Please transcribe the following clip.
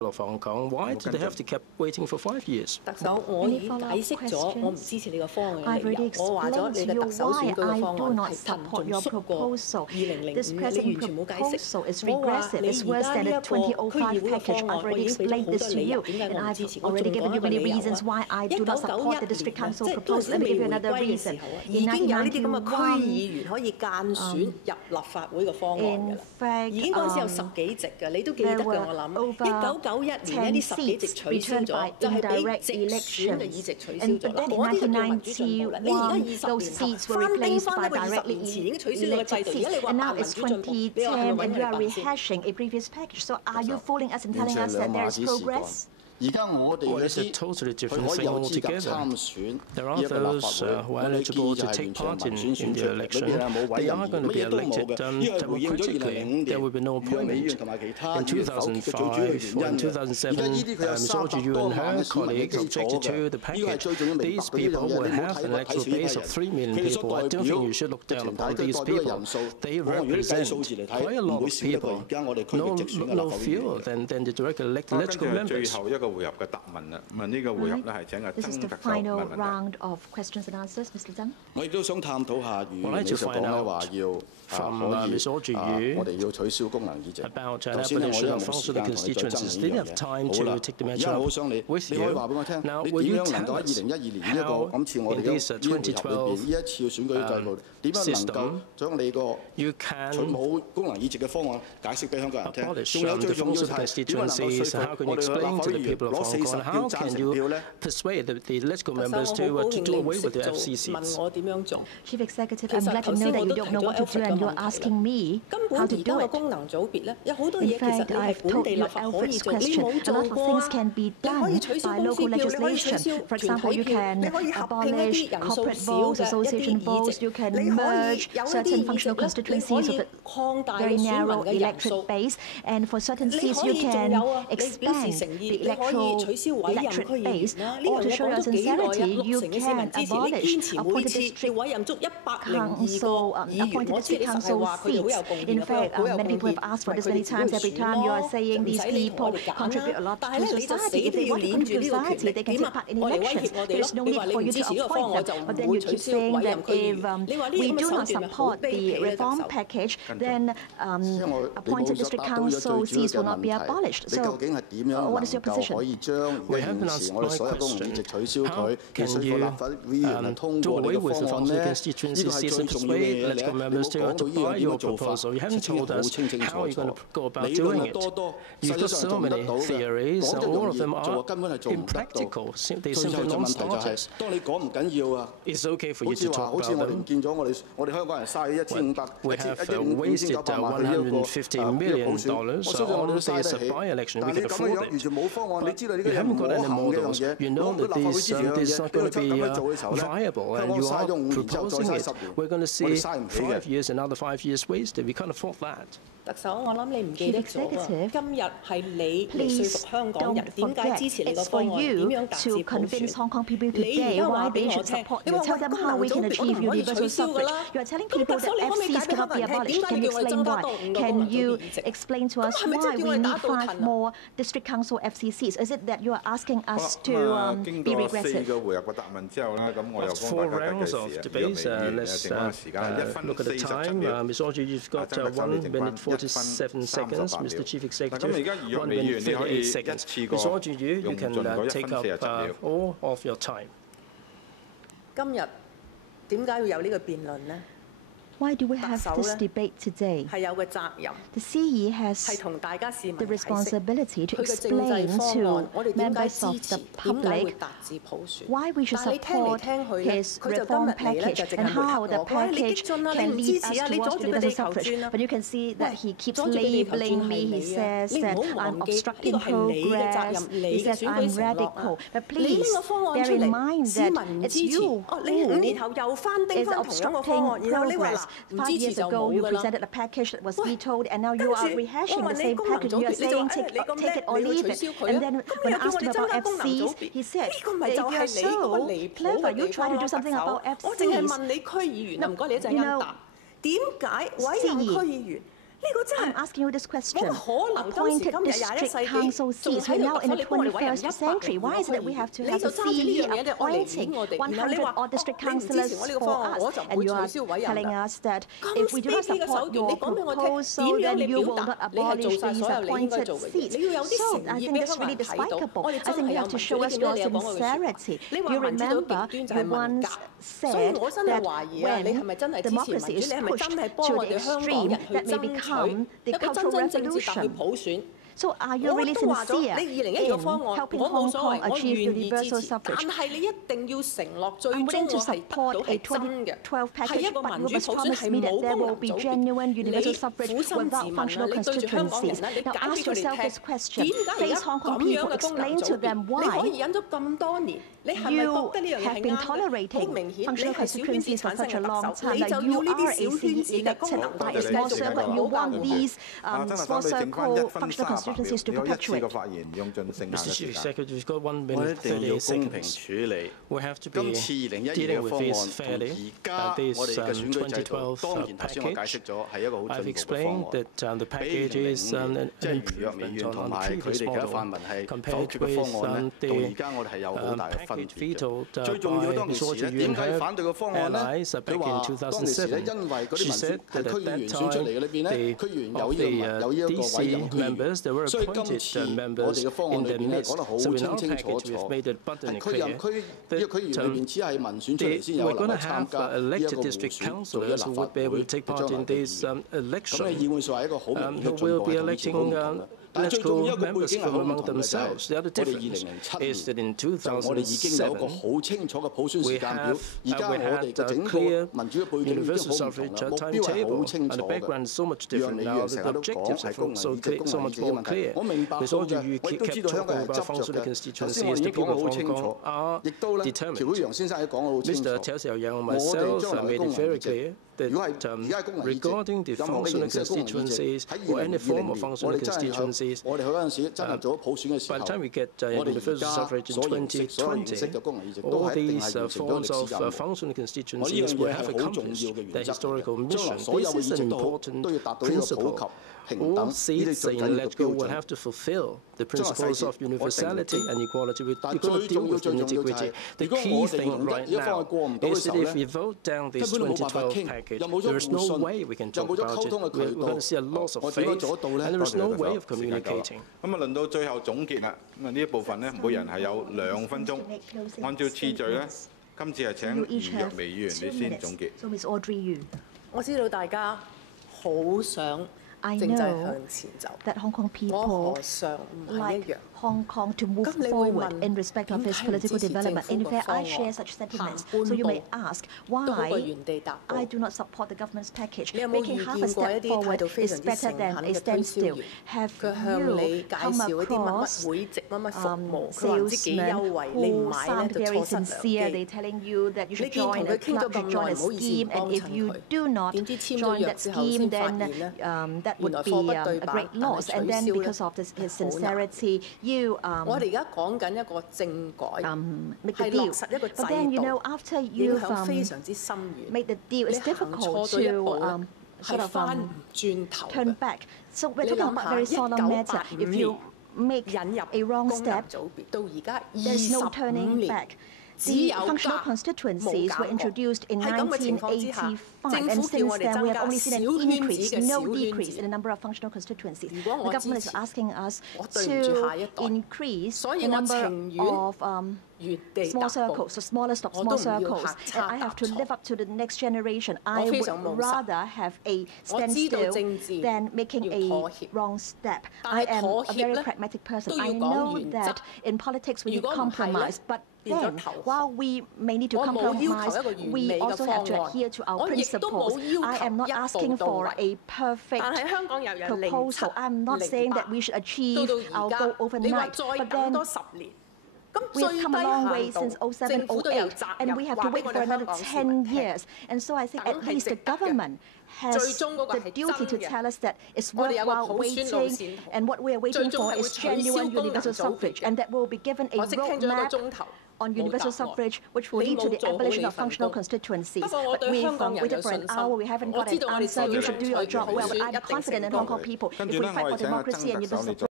of Hong Kong. Why did they have to keep waiting for 5 years? 特首，我已經解釋咗，我唔支持你個方案嘅理由。我話咗你嘅特首選舉嘅方案係貧窮縮過2005，你完全冇解釋。我話你而家呢一個區議會嘅方案，我已經俾咗好多理由點解我唔支持。我仲講一個理由啊，1991年即係當時未回歸嘅時候啊，已經有呢啲咁嘅區議員可以間選入立法會嘅方案㗎啦。已經嗰陣時有10幾席㗎，你都記得㗎，我諗。1991年呢啲10幾席取消咗，就係俾直選嘅議席取消咗啦。嗰啲就叫民主進步啦。你而家20年後翻叮翻一個20年前已經取消咗個制度，而家你話大民主進步，你話係咪揾人辦事？而家我哋嗰啲佢可以有資格參選呢一個立法會，咁你建議就係完全民選選出嚟，裏邊係冇委任員，乜嘢都冇嘅。呢個係回應咗2005年楊美議員同埋其他議員否決嘅最主要原因嘅。而家呢啲佢有300多萬嘅選民基礎嘅，呢個係最重要明白嘅一樣嘢。你唔好睇睇少呢批人，佢哋所代表嘅團體對代表嘅人數，我如果你計數字嚟睇，唔會少過而家我哋區域直選嘅立法會議員。最後一個回合嘅答問啦，問呢個回合咧係請阿曾特首問問。我亦都想探討下，如你所講咧話要我哋要取消功能議席。頭先我因為冇時間同你再爭議呢樣嘢。好啦，而家我好想你可以話俾我聽，你點樣能夠喺2012年呢一個今次我哋嘅呢個回合裏邊呢一次嘅選舉制度，點樣能夠將你個取冇功能議席嘅方案解釋俾香港人聽？仲有最重要係點樣能夠說服我哋嘅立法會議員攞40票贊成票咧？特首，我好高興你唔識做，問我點樣做。其實頭先我都提咗 Alfred 嘅問題啦。根本而家個功能組別咧，有好多嘢其實你係本地立法可以做，你冇做過啊！你可以取消公司票，你可以取消團體票，你可以合併一啲人數少嘅一啲議席，你可以有一啲議席咧，你可以擴大個選民嘅人數，你可以仲有啊，你表示誠意，你可以取消委任區議員啦。呢樣嘢講咗幾耐啊？60%嘅市民支持，你堅持每次要委任足102個議員，我知你實係話佢哋好有貢獻嘅，好有貢獻，佢哋會選咯，唔使你幫我哋揀啦。但係咧，你就死都要攆住呢個權力點啊？我哋威脅我哋咯，你話你唔支持呢個方案，我就唔會取消委任區議員。你話呢啲咁嘅手段咪好卑鄙咧？特首。你究竟係點樣能夠可以將現時我哋所有公共議席取消佢，其實個立法會議員係通過你嘅方案咧？呢個係最重要嘅嘢咧。你冇講到呢樣點嘅做法，實情好清清楚楚。理論係多多，實際上做唔得到嘅。講就容易，做根本係做唔得到。最後就問題就係，當你講唔緊要啊，好似我哋唔見咗我哋香港人嘥咗1500萬去呢個普選。我相信我哋都嘥得起，但係你咁樣完全冇方案，你知道呢個係唔可行嘅樣嘢，我哋立法會支持樣嘢，俾佢執咁樣做嘅時候咧，香港嘥咗5年之後再嘥10年，我哋嘥唔起嘅。特首，我諗你唔記得咗啊！今日係你嚟說服香港人點解支持你個方案，點樣達至普選。你而家話俾我聽，你話喂功能組別我唔可以取消㗎啦。咁特首，你可唔可以解俾香港人聽點解叫我哋增加多5個功能組別議席？咁係咪即係叫我哋打倒騰啊？經過4個回合嘅答問之後咧，咁我又幫大家計時啊，呢個未完嘅剩翻嘅時間1分47秒。7 seconds, Mr. Chief Executive. 1 minute 38 seconds. Mr. Ojuyu, you can take up all of your time. 今日點解要有呢個辯論呢？ Why do we have this debate today? The CE has the responsibility to explain to members of the public why we should support his reform package and how the package can lead us towards universal suffrage. But you can see that he keeps labeling me. He says that I'm obstructing progress. He says I'm radical. But please bear in mind that it's you who is obstructing progress. 5 years ago, you presented a package that was vetoed, and now you are rehashing the same package. You are saying take it or leave it. And then when asked him about FCs, he said, if you're so clever, you try to do something about FCs. 我淨係問你區議員啊，唔該你一陣間答。點解委任區議員 I'm asking you this question. Appointed district council seats. We're now in the 21st century. Why is it that we have to have a CE appointing 100 odd district councillors for us? And you are telling us that if we do not support your proposal, then you will not abolish these appointed seats. So I think that's really despicable. I think you have to show us your sincerity. Do you remember you once said that when democracy is pushed to the extreme, that may become the cultural revolution? So are you really sincere in helping Hong Kong achieve universal suffrage? I'm willing to support a 2012 package, but you must promise me that there will be genuine universal suffrage without functional constituencies. Now ask yourself this question. Face Hong Kong people. Explain to them why you have been tolerating functional constituencies for such a long time. That you are a CE elected by a small circle. You want these small circle functional constituencies to perpetuate. Mr. Chief Executive, you've got 1 minute 38 seconds. We have to be dealing with this fairly. This 2012 package, I've explained that the package is an improvement on the previous model compared with the package vetoed by Ms. Roger Yuan and her allies back in 2007. She said that at that time, the DC members, there were appointed members in the midst. So in our package, we've made it abundantly clear that we're going to have elected district councillors who would be able to take part in this election, who will be electing electoral members from among themselves. The other difference is that in 2007, we had a clear universal suffrage timetable, and the background is so much different now. The objectives are so much more clear. Ms. Audrey, you kept talking about functional constituencies. The people of Hong Kong are determined. Mr. Teo Xiaoyang and myself made it very clear that regarding the functional constituencies or any form of functional constituencies, by the time we get universal suffrage in 2020, all these forms of functional constituencies will have accomplished their historical mission. This is an important principle. All seats in electoral will have to fulfill the principles of universality and equality. We're going to deal with the nitty-gritty. The key thing right now is that if we vote down this 2012 package, there is no way we can talk about it. We're going to see a loss of faith, and there is no way of communicating. 咁啊，輪到最後總結啦。咁啊，呢一部分呢，每人係有2分鐘。按照次序呢，今次係請余若薇議員你先總結。So Ms. Audrey Yu. 我知道大家好想政制向前走， that Hong Kong people 我何嘗唔係一樣。 Hong Kong to move forward in respect of its political development. In fact, I share such sentiments. So you may ask why I do not support the government's package. Making half a step forward is better than a standstill. Have you come across salesmen who sound very sincere? They're telling you that you should join a club, you should join a scheme, and if you do not join that scheme, then that would be a great loss. And then because of his sincerity, you我哋而家講緊一個政改，係落實一個制度，影響非常之深遠。你行錯咗一步咧，係翻唔轉頭嘅。你諗下1985年引入功能組別到而家25年。 The functional constituencies were introduced in 1985, and since then we have only seen an increase, no decrease in the number of functional constituencies. The government is asking us to increase the number of small circles, so smaller stops, small circles, and I have to live up to the next generation. I would rather have a standstill than making a wrong step. I am a very pragmatic person. I know that in politics we need compromise, but then, while we may need to compromise, we also have to adhere to our principles. I am not asking for a perfect proposal. I'm not saying that we should achieve our goal overnight, but then We have come a long way since 07, 08, and we have to wait for another 10 years. And so I think at least the government has the duty to tell us that it's worthwhile waiting, and what we are waiting for is genuine universal suffrage, and that will be given a roadmap on universal suffrage, which will lead to the abolition of functional constituencies. But we've waited for an hour, we haven't got an answer. You should do your job well, but I'm confident in Hong Kong people. If we fight for democracy and universal suffrage,